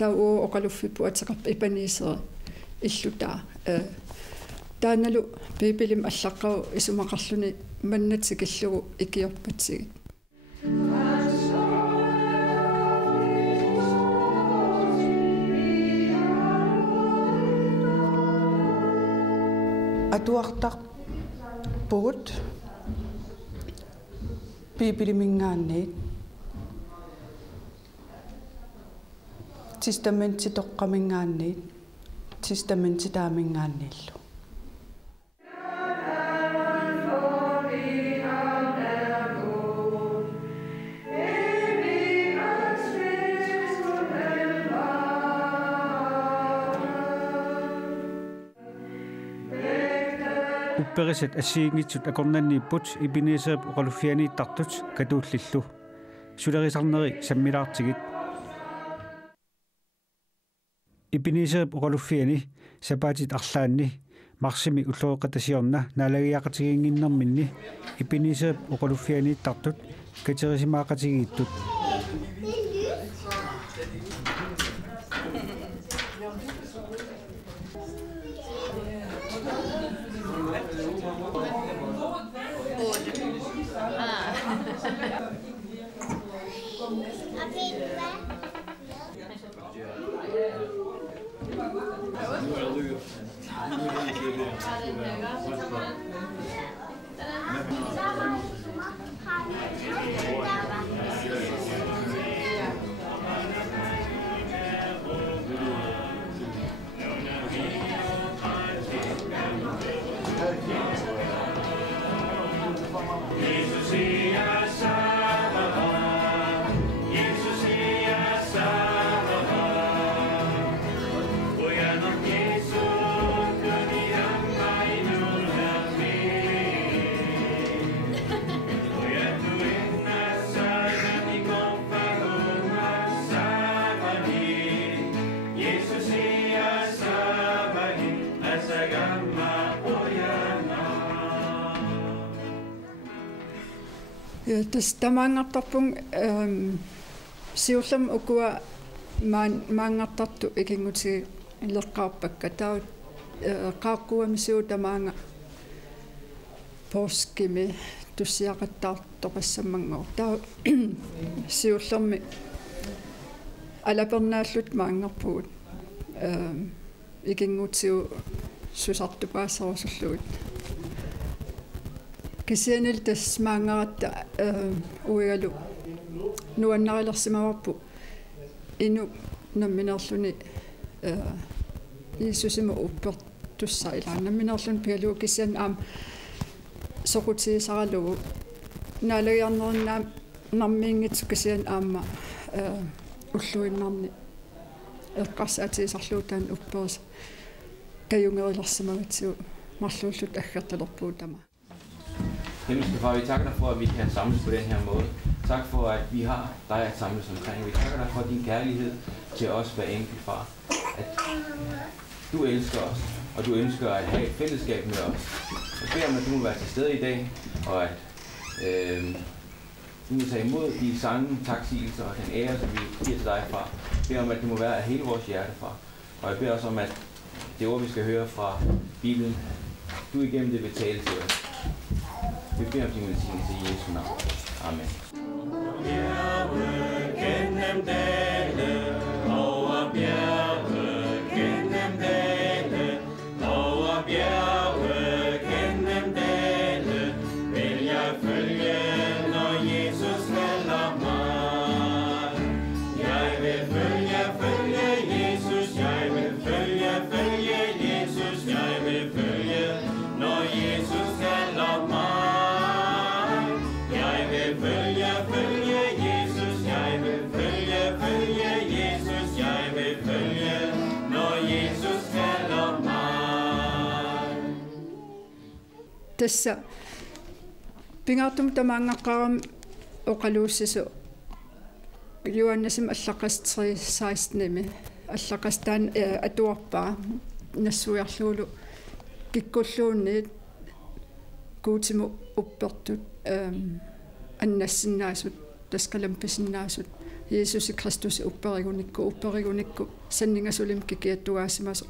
tau oqaluffipu ataqarpa ipaniisera illutaa taanalu piipilim allaqau isumaqarluni mannatikillugu ikiorpatsigi atuartaq pugut piipilimingaanniit testamentitoqqamingaanniit testamentitaamingaanniillu Upperisat assiingitsut akornanniipput ipiniiseep oqaluffianiittartut katuullillu sulerisarneri sammilaartigit ipiniiseep oqaluffiani sapaatit arlaanni marsimi ulluoqatasiorna naalagiaqatigiinginnerminni ipiniiseep oqaluffianiittartut katerisimaaqatigiittut tas tamaangartarpung siullam ukua maangartartu ikingutigi illeqqaarpakka taut qaaqquami siu tamaanga påskimi tussiaqattaartoqassammanngor tau siullermi alapernaallut maangarpugut ikingutigu susartupaaserusullugut kisianil tas maangaratta uigalu nuannarilersimavappu inu namminerluni Jeesusimu uppertussailaa namminerlun pialu kisian aam soqutigisaralugu naalagiarnerinnaam narmiingitsu kisian aamma ulluinnarni eqqarsaatigisarluutaan upperis kajungerilersimagatsigu marluullut aggertalerpuutama. Himmelske Far, vi takker dig for, at vi kan samles på den her måde. Tak for, at vi har dig at samles omkring. Vi takker dig for din kærlighed til os hver enkelt, Far. At du elsker os, og du ønsker at have et fællesskab med os. Jeg beder om, at du må være til stede i dag, og at du må tage imod de sange, taksigelser og den ære, som vi giver til dig, Far. Jeg beder om, at det må være af hele vores hjerte, Far. Og jeg beder også om, at det ord, vi skal høre fra Bibelen, du igennem det vil tale til os. Vi beder om din velsignelse i Jesu navn. Amen. Tässä pingatum tamaangaqqaram oqaluussisu Johannesim allaqastri 16nimi allaqastaan atuarpaa nassuiarluulu kikkulluunniit kuutimu uppertut annassinnaasut taskalampisinnaasut Jesus Kristus upperigunnikku sanningassulim kikiattugaasimaso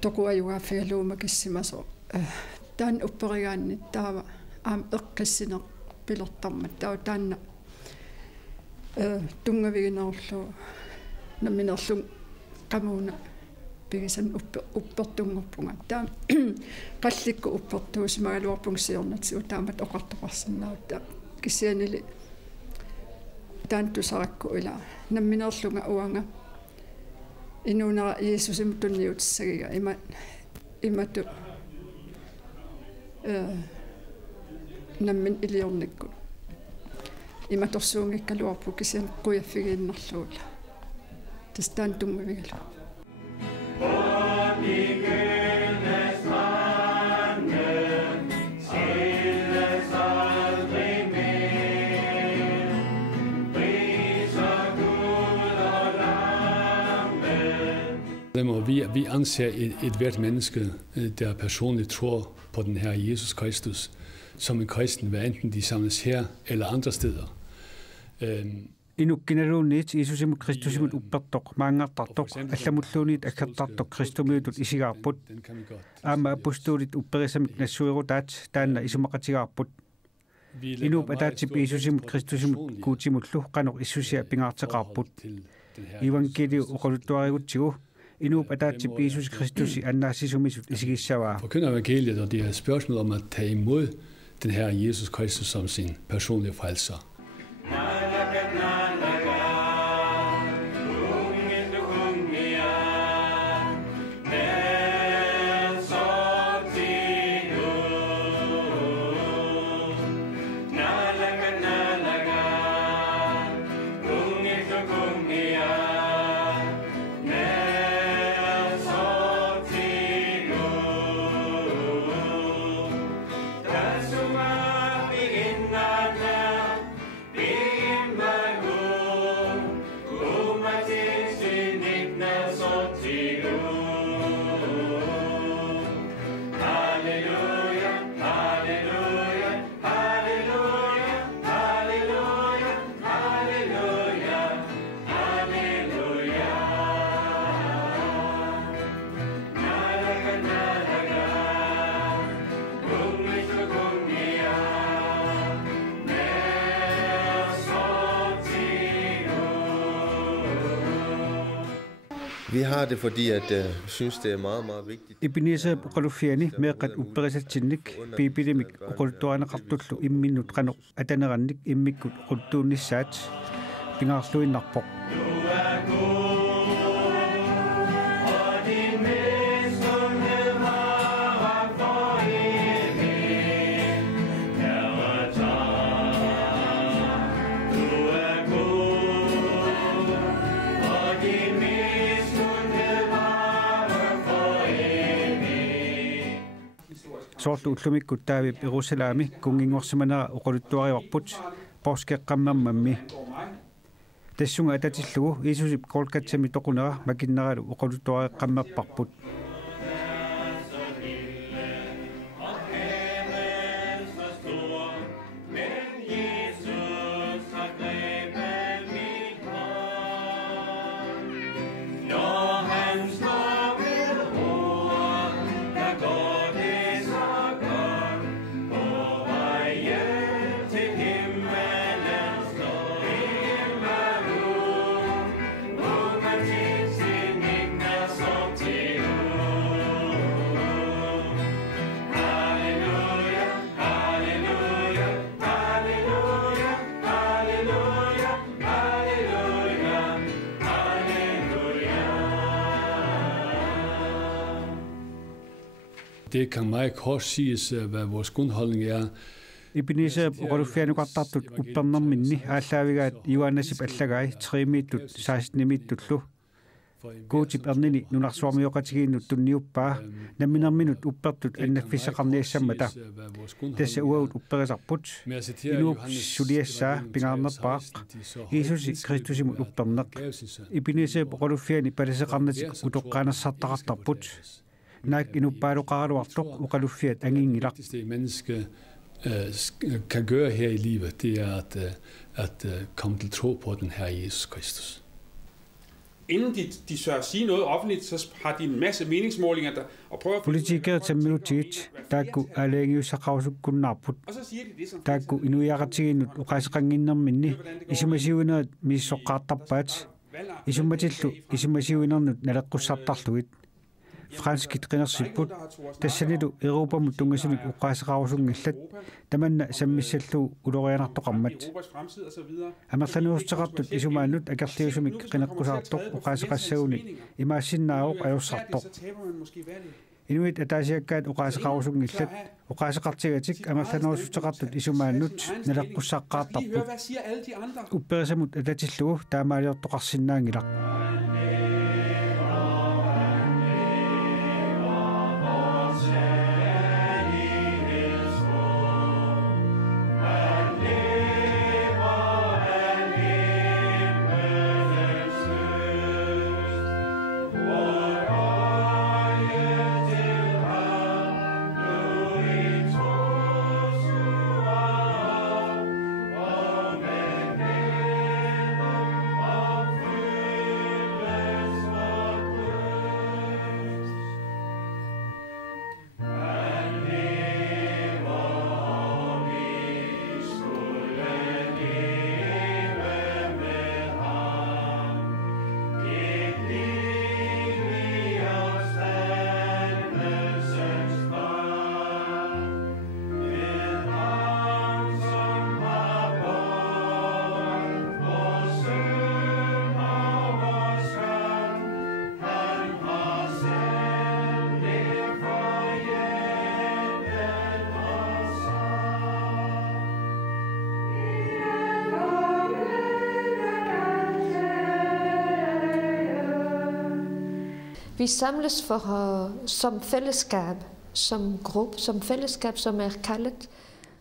tokuajugaaffialuumakissimaso taan upperigaanni taava aam eqqissiner pilertarmat taa taanna tungaviginerullu namminerlum qamuuna pigisan uppertungorpunga taa qallikku uppertuusimagaluarpungsiornatsiu taamat oqartoqarsinnautta kissianili taantusarakku ila namminerlunga uanga inuna Jeesusim tunniutsagiga imatu nammin iliornikku imatorsuungikkaluarpu kisian quyafigiinnerluula tastaan tungavigalu Vi anser et hvert menneske, der personligt tror på den her Jesus Kristus, som en kristen, hvad enten de samles her eller andre steder. Inukkinalunniit Jesusimut Kristusimut uppertoq maangartartoq allamulluunit akkertartoq Kristumiutut isigaarput aama apustuulit upperisamik nassuirutaat taanna isumaqatigaarput inuup ataatip Jesusimut Kristusimut kuutimullu qanoq issusia pingaarteqaarput evangeliu oqaluttuarigutsigu inuup ataatip Jesus Kristusi annaassisumisut isigissavaa forkynder evangeliet, og det er et spørgsmål om at tage imod den her Jesus Kristus som sin personlige frelser. Vi har det, fordi at synes, det er meget, meget vigtigt. Ibinisa uqalufiani meeqat upperisatsinnik piipilimik uquluttuanaqartullu imminnut qanoq atanerannik immikkut qultuunnissaat pingaarluinnarpoq soorlu ullumikkut taavip Jerusalemi kunginguarsimanera uquluttuarivarput porskeqqammarmammi tassunga atatillugu Jesusip kolkatsami toqunera makinneralu uquluttuariqqammerparput Det kan meget kort siges, hvad vores grundholdning er. Ibinisa uqalufianuqartartut uppernerminni aalaavigaat Johannesip allagai 3 miittut 16 miittullu kuutip ernini nunarsuarmioqatigiinnut tunniuppaa namminerminut uppertut annaffisseqarniassammata tassa uavut upperisarput inuup suliassaa pingaarnerpaaq Jesusi Kristusimut upperneq Ibinisa uqalufiani paliseqarnatik utoqqaanersartaqartarput naak inuppaaluqaraluartoq uqaluffiat angiingilaq menneske kan gøre her i livet, det er at komme til tro på den her Jesus Kristus. Inden de sørger at sige noget offentligt, så har de en masse meningsmålinger, og prøver at... Politikere til minutit, der kunne alænge sig kun naput. Og så siger de det, som... Der kunne inuiakatiginut uqaasiqanginnam minni isumasiuineret missoqqaartarpaat isumasiuinernut naleqqussaartarlugit franskit qinersiput tassanilu Europamut tungasinut uqaasiqarusunngillat tamanna sammissallu ulorianartoqarmat amerlanuusteqartut isumaannut akerliusumik qineqqusaartoq uqaasiqassaguni imaassinnaaruq ajussartoq inuit ataasiakkaat uqaasiqarusunngillat uqaasiqartigatik amerlanuusteqartut isumaannut naleqqussaqqaartarput upperisamut atatillugu taamaaliortoqarsinnaangilaq Vi samles som fællesskab, som gruppe, som fællesskab, som er kaldet.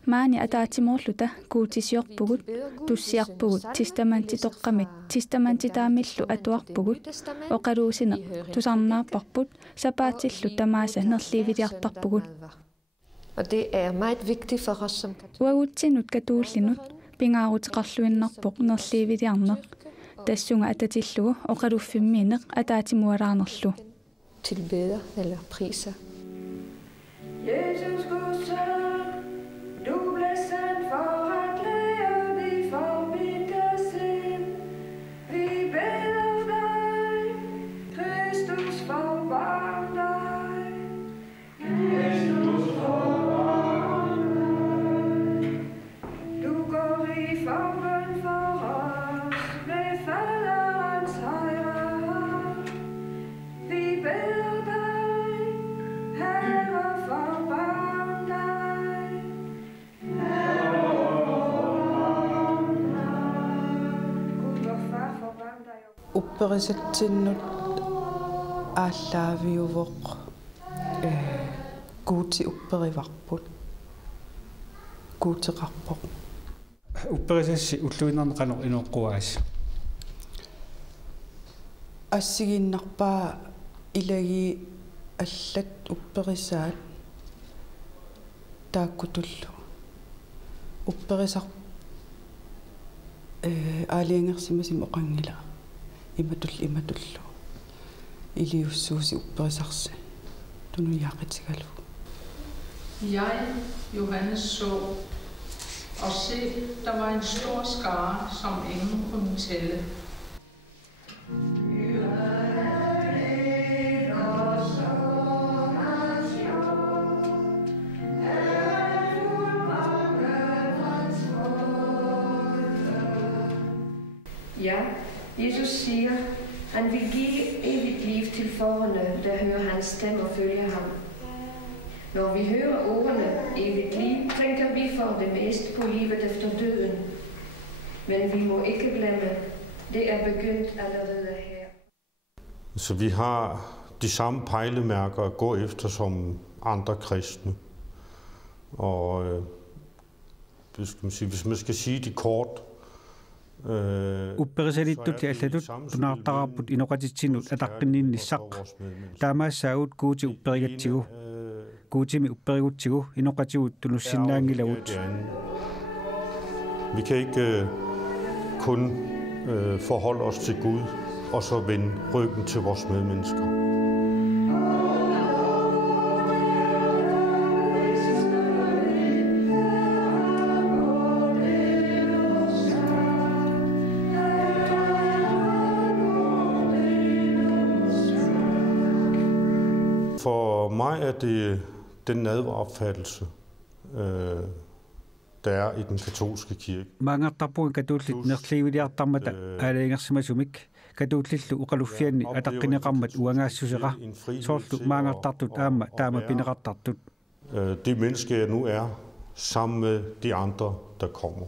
Maani ataatimorluta kuutisiorpugut tussiarpugut tistamantitoqqamit tistamantitaamillu atuarpugut oqaluusineq tusarnaarparput sapaatillu tamaasa nerliiviliartarpugut. Og det er meget vigtigt for os som katolikker. Uagutsinut katuullinut pingaarutiqarluinnarpoq nerliiviliarneq tassunga atatillugu oqaluffimmiineq ataatimualaanerlu. Tilbeder eller priser. Jesus Guds søn, du blev sendt for at lære vi forbindte sind. Vi beder dig, Kristus forbarm dig. Kristus forbarm dig. Du går i forbøn for os, ved faderens højre hånd. Vi beder dig, Herre forbarm dig. Herre forbarm dig. Gud og far forbarm dig. Upperisattinnut aalлaaviuvoq kuuti upperivarput kuutiqarpoq upperisassi ulluinerneqaneq inuqquaas assiginnarpaa ilagi аллат upperissaat taakkutullu upperisar aaliangersimasim oqangila imatullu iliussuusi upperisarsi tunujaaqitigalu. Jeg, Johannes, så og se, der var en stor skare, som ingen kunne tælle. Ja, Jesus siger, han vil give evigt liv til forerne, der hører hans stemme og følger ham. Når vi hører ordene evigt liv, tænker vi for det meste på livet efter døden. Men vi må ikke glemme, det er begyndt allerede her. Så vi har de samme pejlemærker at gå efter som andre kristne. Og hvis man skal sige det kort, upperisalittut allatut tunaartaqarput inoqatitsinut ataqqinninnissaq taamaassagut kuuti upperigatsigu kuutimi upperigutsigu inoqatigut tunussinnaagilagut. Vi kan ikke kun forholde os til Gud og så vende ryggen til vores medmennesker. For mig er det den nadveropfattelse, der er i den katolske kirke. Maangartarpugi katullit nerliiviliartarmata aalaingersimasumik katulillu uqaluffianni ataqqineqarmat uangaassusera soorlu maangartartut taama pineqartartut. Det menneske jeg nu er, sammen med de andre, der kommer.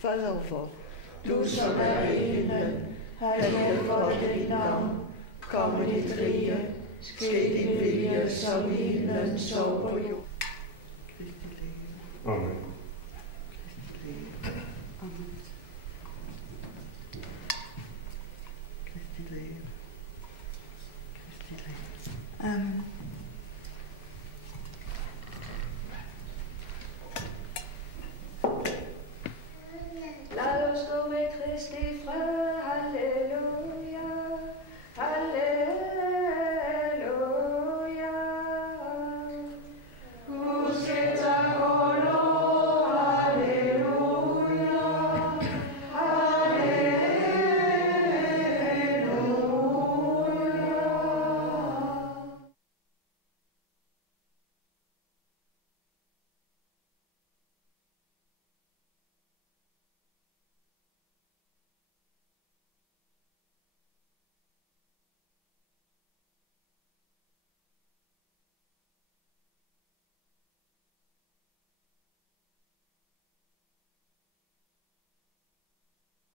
Fader for, du som er i himlen, helliget dit navn, komme dit rige, ske din vilje som i himlen så på jorden.